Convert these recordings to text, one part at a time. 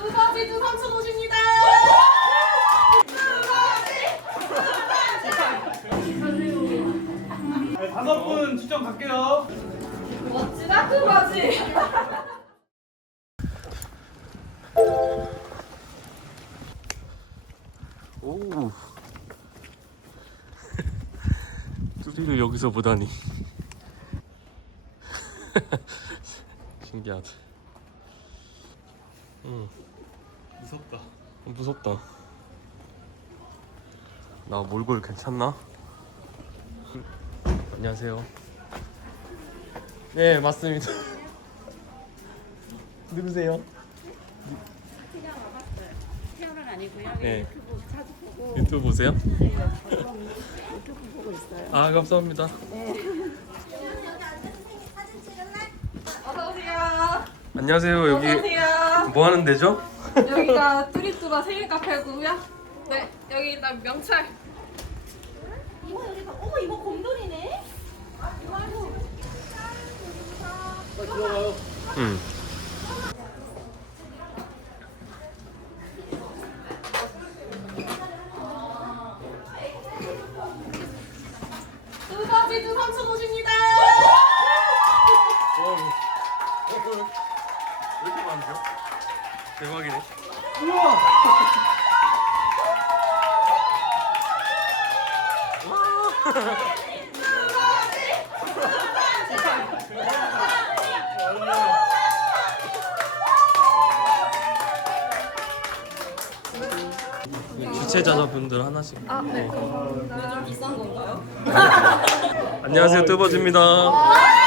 두서지두 선수 모십니다. 두두 삼지 다섯 분 추정 갈게요. 멋지다 두 가지. <바지! 두> 오. 뚜리를 여기서 보다니. 신기하다. 음. 무섭다. 어, 무섭다. 나 몰골 괜찮나? 음. 안녕하세요. 네, 맞습니다. 네. 누르세요. 네. 유튜브 보세요. 아, 감사합니다. 네. 여기 안녕하세요. 여기 뭐 하는 데죠? 여기가 뚜리뚜라 생일 카페구야 네, 여기 나 명찰. 응? 이거 여기가 어머 이거 곰돌이네. 응. 두바비두 삼촌 오십니다. 왜 이렇게 많죠? 대박이네. 어? 주최자분들 하나씩. 아. 네, <조금 비싼 건가요>? 안녕하세요, 뜨거즈입니다 어,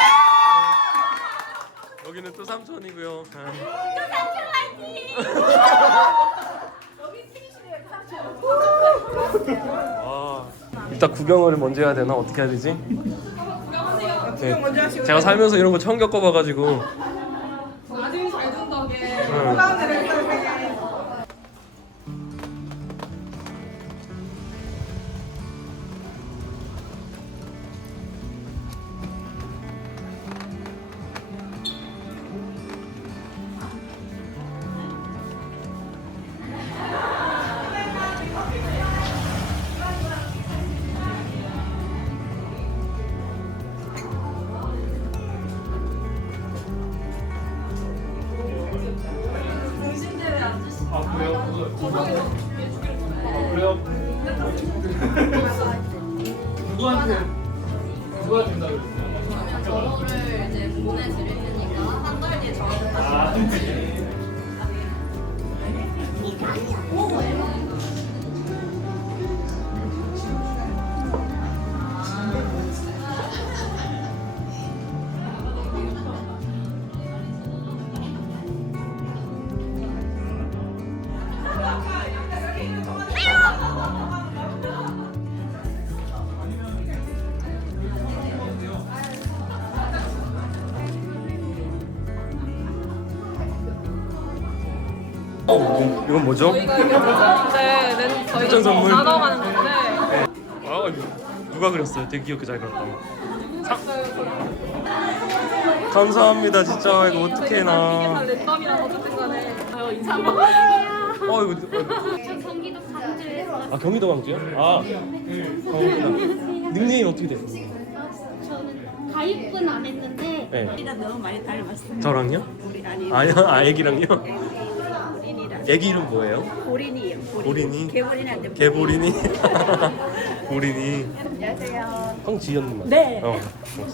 여기는 또 삼촌이고요. 또 삼촌 화이 여기 생일이래요, 삼촌. 일단 구경을 먼저 해야 되나? 어떻게 해야 되지? 네, 제가 살면서 이런 거 처음 겪어봐가지고. 아주 잘 응. 준다게. 네. 어, 그래요? 누구한테 누가 된다고 그랬어요? 저를 이제 보내드릴 테니까 한 달 뒤에 정하겠다. 아, 오, 이건 뭐죠? 네, 저희 나눠 가 누가 그렸어요? 되게 귀엽게 잘 그렸다. 사... 감사합니다. 진짜 이거 어떻게 해나. 어, 이거 어. 경기도 광주요? 아. 경기도. 닉네임 어떻게 돼? 가입은 안 했는데 네. 우리 너무 많이 닮았어요 저랑요? 아니요 아, 애기랑요? 애기 이름 뭐예요? 보린이 보린이. 개보린한데. 개보린이. 보린이. 안녕하세요. 황지연 님? 네. 어.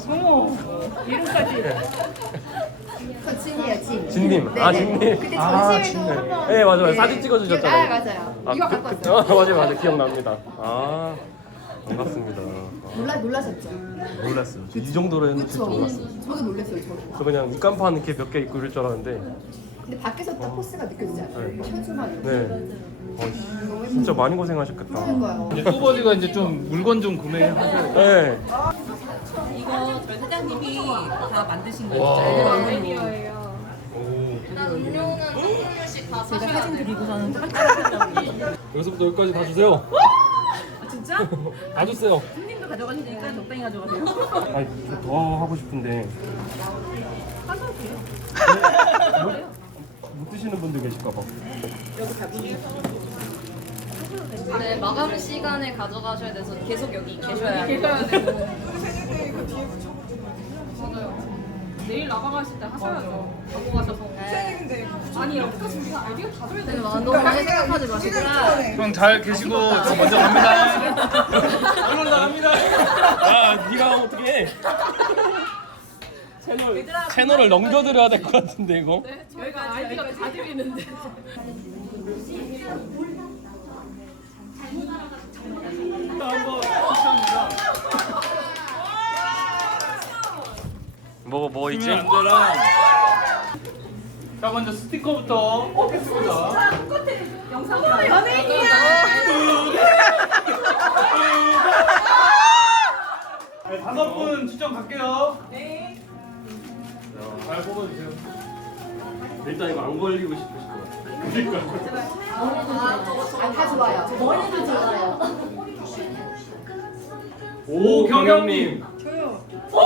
머 <오. 웃음> 이름까지. 진이야 진. 진님. 네네. 아 진님. 아, 진네. 한번. 네 맞아요. 네. 사진 찍어주셨잖아요. 아 맞아요. 아, 이거 그, 갖고 그, 왔어요. 그, 맞아맞아 그, 맞아. 기억납니다. 아. 네. 반갑습니다. 놀라 놀라셨죠? 놀랐어요. 이 정도로 했는지 놀랐어요. 저그냥 입간판 이 몇개 입고 이줄 알았는데 근데 밖에서 딱 포스가 아, 느껴지지 않아요? 네. 현수 네. 어, 진짜 많이 고생하셨겠다. 쪼버리가 이제, 이제 좀 물건 좀 구매해 요 네. 네. 네. 아, 이거 저희 아, 사장님이 다 만드신 거있잖아요 제가 사진 드리고 가는 거. 여기서부터 여기까지 네. 다 주세요. 아, 진짜? 다 주세요. 손님도 가져가시니까 네. 적당히 가져가세요. 아니, 더 하고 싶은데. 하셔도 음 돼요. 쓰시는 분도 계실까 봐. 네, 마감 시간에 가져가셔야 돼서 계속 여기 어, 계셔야 돼요. 이거 요 내일 나가실때 하셔야죠. 보고 가서 보고. 네. 아니 여기까지 네. 우리가 네. 아이디어 네. 다 줘야 돼. 너무 많이 생각하지 마시고. 형잘 계시고 잘 어, 먼저 갑니다. 오늘 갑니다아 네가 어떻게? 채널 을 넘겨드려야 될 것 같은데 이거. 네, 네? 저희가 저희 아이디가 다 드리는데. 뭐뭐 뭐, <오오오! 목소리> 뭐, 뭐 음. 있지? 음, 오, 자 먼저 스티커부터 오, 그 스티커. 그 스티커 똑같아, 오, 어, 스티커 영상으로 연예인이야. 이거 안 걸리고 싶으실 것 같아요. 오, 경영님. 저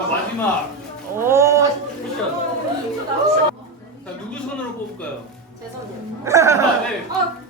어, 마지막. 오, 누구 손으로 뽑을까요? 제손 아, 네.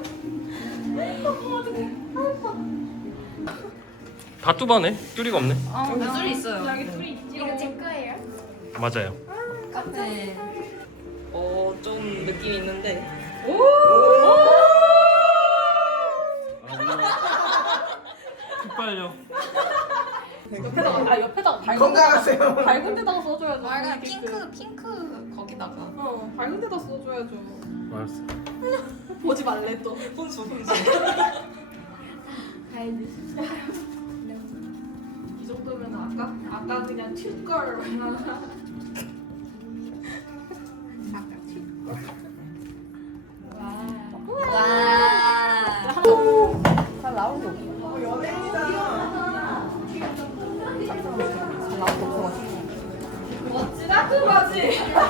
다뚜바에 뚜리가 없네? 아, 근 아, 뚜리 그 있어요. 여기 뚜리 있지. 이거 제 거예요? 맞아요. 아, 깜짝이야. 아, 네. 어, 좀 느낌 있는데. 오! 오! 오, 오 아, 오늘... 너무... 급발려. 옆에다가 아 옆에다가 밝 건강하세요. 밝은 데다가 써줘야죠. 빨간, 핑크 핑크 어, 거기다가. 어 밝은 데다 써줘야죠. 알았어. 보지 말래 또. 혼수 혼수. 잘드시이 정도면 아까 아까 그냥 튜걸